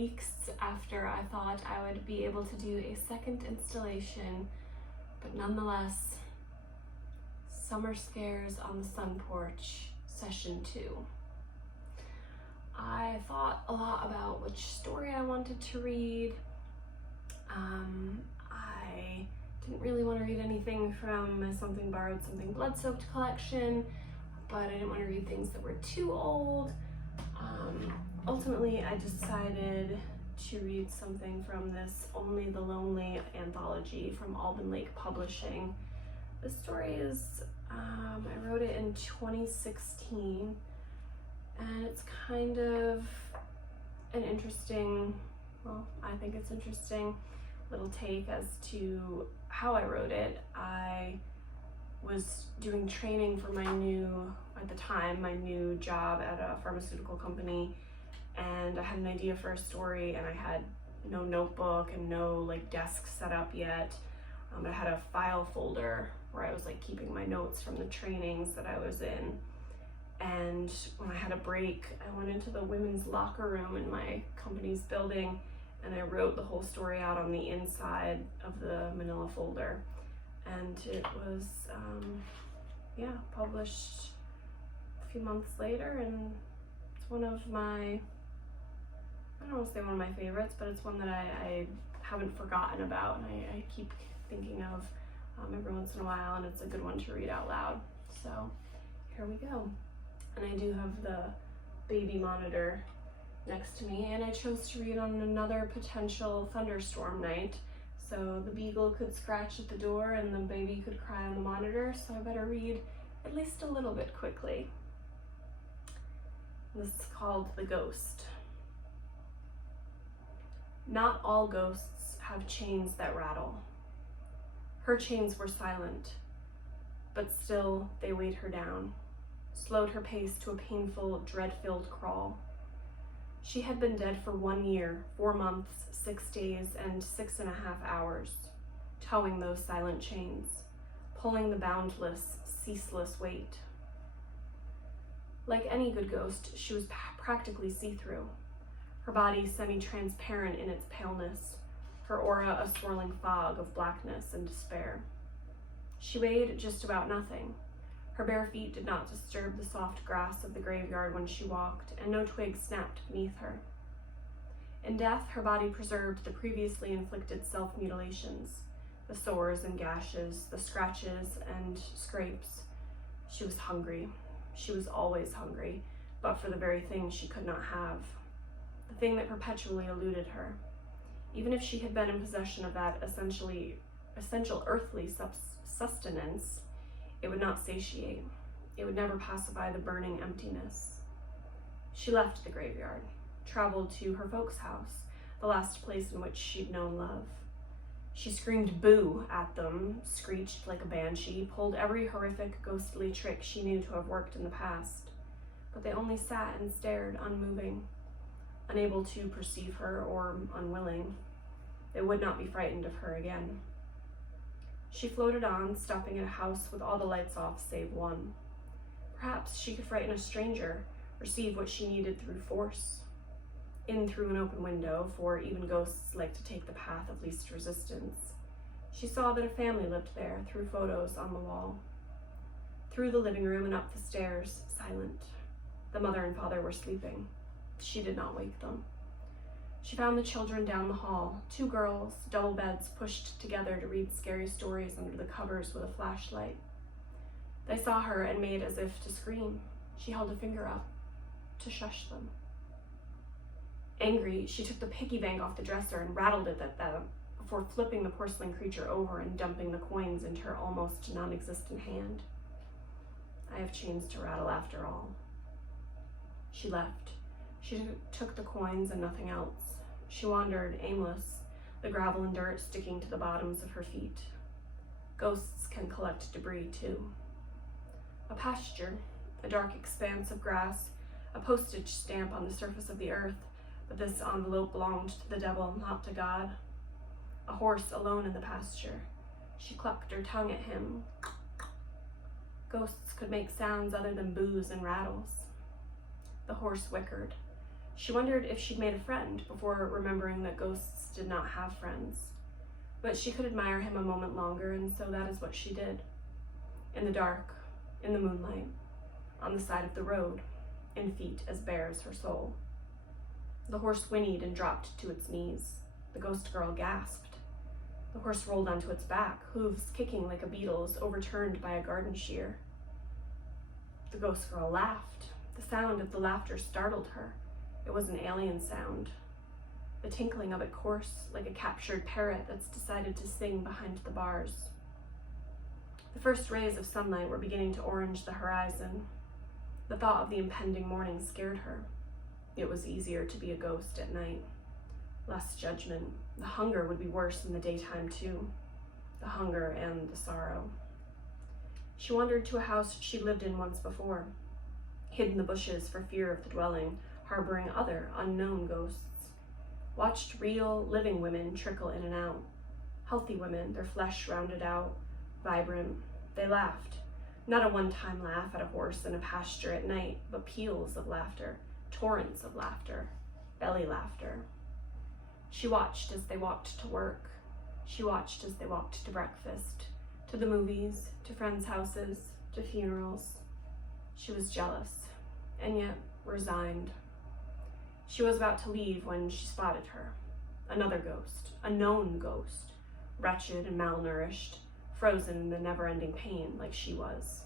weeks after I thought I would be able to do a second installation, but nonetheless, Summer Scares on the Sun Porch, Session 2. I thought a lot about which story I wanted to read. I didn't really want to read anything from my Something Borrowed, Something Blood-Soaked collection, but I didn't want to read things that were too old. Ultimately, I decided to read something from this Only the Lonely anthology from Alban Lake Publishing. This story is, I wrote it in 2016, and it's kind of an interesting, well, I think it's interesting little take as to how I wrote it. I was doing training for my new job at a pharmaceutical company, and I had an idea for a story, and I had no notebook and no desk set up yet. I had a file folder where I was keeping my notes from the trainings that I was in. And when I had a break, I went into the women's locker room in my company's building, and I wrote the whole story out on the inside of the manila folder. And it was, published a few months later, and it's one of my, I don't want to say one of my favorites, but it's one that I haven't forgotten about, and I keep thinking of every once in a while, and it's a good one to read out loud. So here we go. And I do have the baby monitor next to me, and I chose to read on another potential thunderstorm night. So the beagle could scratch at the door and the baby could cry on the monitor, so I better read at least a little bit quickly. This is called The Ghost. Not all ghosts have chains that rattle. Her chains were silent, but still they weighed her down, slowed her pace to a painful, dread-filled crawl. She had been dead for 1 year, 4 months, 6 days, and 6.5 hours, towing those silent chains, pulling the boundless, ceaseless weight. Like any good ghost, she was practically see-through, her body semi-transparent in its paleness, her aura a swirling fog of blackness and despair. She weighed just about nothing. Her bare feet did not disturb the soft grass of the graveyard when she walked, and no twig snapped beneath her. In death, her body preserved the previously inflicted self-mutilations, the sores and gashes, the scratches and scrapes. She was hungry. She was always hungry, but for the very thing she could not have, the thing that perpetually eluded her. Even if she had been in possession of that essential earthly sustenance, it would not satiate. It would never pacify the burning emptiness. She left the graveyard, traveled to her folks' house, the last place in which she'd known love. She screamed boo at them, screeched like a banshee, pulled every horrific, ghostly trick she knew to have worked in the past, but they only sat and stared, unmoving, unable to perceive her or unwilling. They would not be frightened of her again. She floated on, stopping at a house with all the lights off save one. Perhaps she could frighten a stranger, receive what she needed through force. In through an open window, for even ghosts like to take the path of least resistance. She saw that a family lived there, through photos on the wall. Through the living room and up the stairs, silent. The mother and father were sleeping. She did not wake them. She found the children down the hall, 2 girls, double beds pushed together to read scary stories under the covers with a flashlight. They saw her and made as if to scream. She held a finger up to shush them. Angry, she took the piggy bank off the dresser and rattled it at them before flipping the porcelain creature over and dumping the coins into her almost non-existent hand. I have chains to rattle after all. She left. She took the coins and nothing else. She wandered, aimless, the gravel and dirt sticking to the bottoms of her feet. Ghosts can collect debris, too. A pasture, a dark expanse of grass, a postage stamp on the surface of the earth, but this envelope belonged to the devil, not to God. A horse alone in the pasture. She clucked her tongue at him. Ghosts could make sounds other than boos and rattles. The horse whickered. She wondered if she'd made a friend before remembering that ghosts did not have friends. But she could admire him a moment longer, and so that is what she did. In the dark, in the moonlight, on the side of the road, in feet as bare as her soul. The horse whinnied and dropped to its knees. The ghost girl gasped. The horse rolled onto its back, hooves kicking like a beetle's overturned by a garden shear. The ghost girl laughed. The sound of the laughter startled her. It was an alien sound. The tinkling of it coarse, like a captured parrot that's decided to sing behind the bars. The first rays of sunlight were beginning to orange the horizon. The thought of the impending morning scared her. It was easier to be a ghost at night. Less judgment. The hunger would be worse in the daytime too. The hunger and the sorrow. She wandered to a house she'd lived in once before, hid in the bushes for fear of the dwelling, harboring other unknown ghosts. Watched real, living women trickle in and out. Healthy women, their flesh rounded out, vibrant. They laughed. Not a one-time laugh at a horse in a pasture at night, but peals of laughter, torrents of laughter, belly laughter. She watched as they walked to work. She watched as they walked to breakfast, to the movies, to friends' houses, to funerals. She was jealous, and yet resigned. She was about to leave when she spotted her. Another ghost, a known ghost, wretched and malnourished, frozen in the never-ending pain like she was.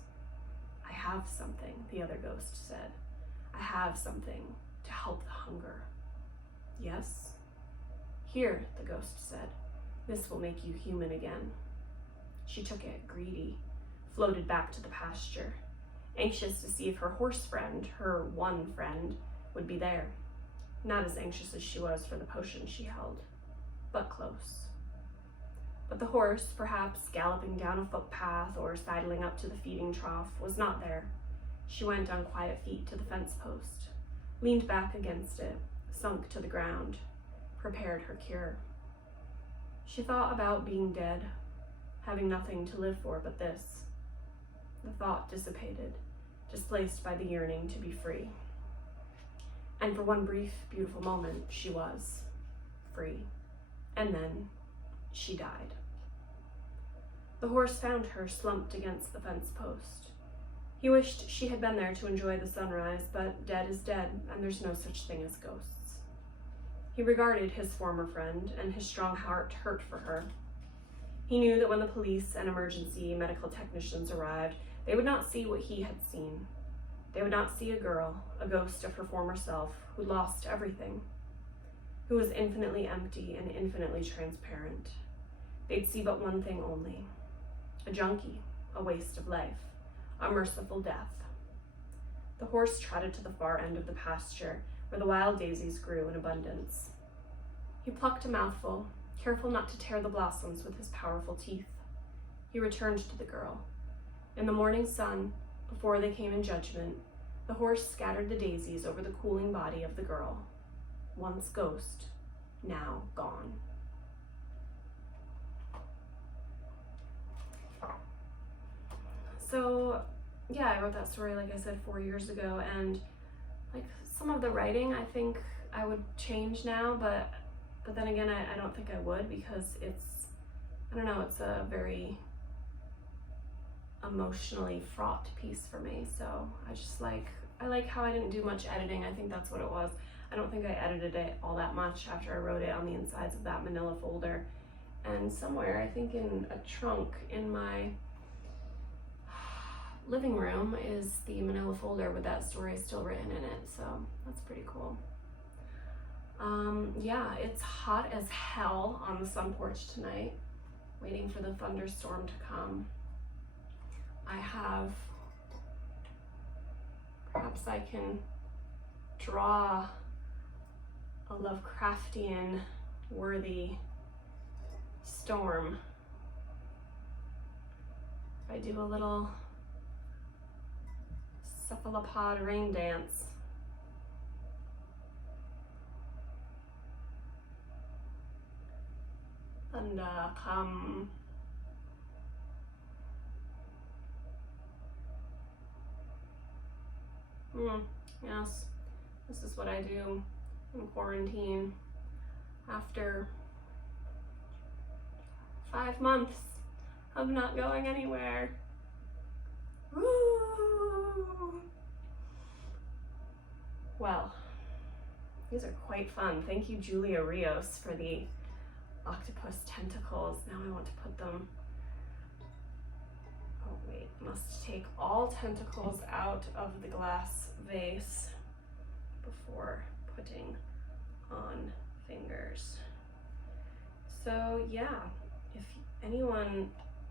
"I have something," the other ghost said. "I have something to help the hunger." "Yes?" "Here," the ghost said. "This will make you human again." She took it, greedy, floated back to the pasture, anxious to see if her horse friend, her one friend, would be there. Not as anxious as she was for the potion she held, but close. But the horse, perhaps galloping down a footpath or sidling up to the feeding trough, was not there. She went on quiet feet to the fence post, leaned back against it, sunk to the ground, prepared her cure. She thought about being dead, having nothing to live for but this. The thought dissipated, displaced by the yearning to be free. And for one brief, beautiful moment, she was free. And then she died. The horse found her slumped against the fence post. He wished she had been there to enjoy the sunrise, but dead is dead, and there's no such thing as ghosts. He regarded his former friend, and his strong heart hurt for her. He knew that when the police and emergency medical technicians arrived, they would not see what he had seen. They would not see a girl, a ghost of her former self, who lost everything, who was infinitely empty and infinitely transparent. They'd see but one thing only: a junkie, a waste of life, a merciful death. The horse trotted to the far end of the pasture, where the wild daisies grew in abundance. He plucked a mouthful, careful not to tear the blossoms with his powerful teeth. He returned to the girl. In the morning sun, before they came in judgment, the horse scattered the daisies over the cooling body of the girl, once ghost, now gone. So, yeah, I wrote that story, like I said, 4 years ago, and like some of the writing I think I would change now, but then again, I don't think I would, because it's, I don't know, it's a very emotionally fraught piece for me. So I like how I didn't do much editing. I think that's what it was. I don't think I edited it all that much after I wrote it on the insides of that manila folder. And somewhere, I think in a trunk in my living room, is the manila folder with that story still written in it. So that's pretty cool. Yeah, it's hot as hell on the sun porch tonight, waiting for the thunderstorm to come. I have, perhaps I can draw a Lovecraftian worthy storm. If I do a little cephalopod rain dance. Thunder come. Yes, this is what I do in quarantine after 5 months of not going anywhere. Woo! Well, these are quite fun. Thank you, Julia Rios, for the octopus tentacles. Now I want to put them. Oh wait, must take all tentacles out of the glass vase before putting on fingers. So yeah, if anyone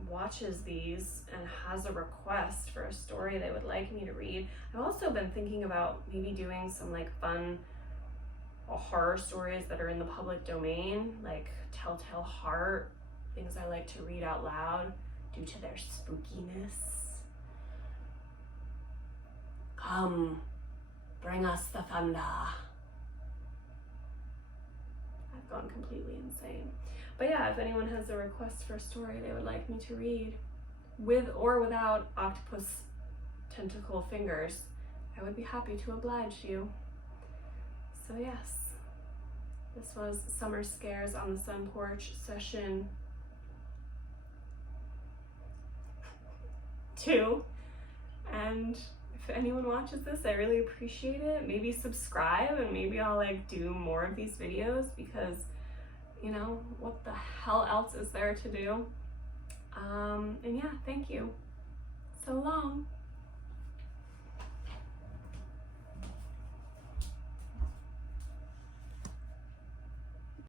watches these and has a request for a story they would like me to read, I've also been thinking about maybe doing some like fun horror stories that are in the public domain, like Telltale Heart, things I like to read out loud due to their spookiness. Come, bring us the thunder. I've gone completely insane. But yeah, if anyone has a request for a story they would like me to read, with or without octopus tentacle fingers, I would be happy to oblige you. So yes, this was Summer Scares on the Sun Porch session 2. And if anyone watches this, I really appreciate it. Maybe subscribe and maybe I'll like do more of these videos, because you know, what the hell else is there to do? And yeah, thank you. So long.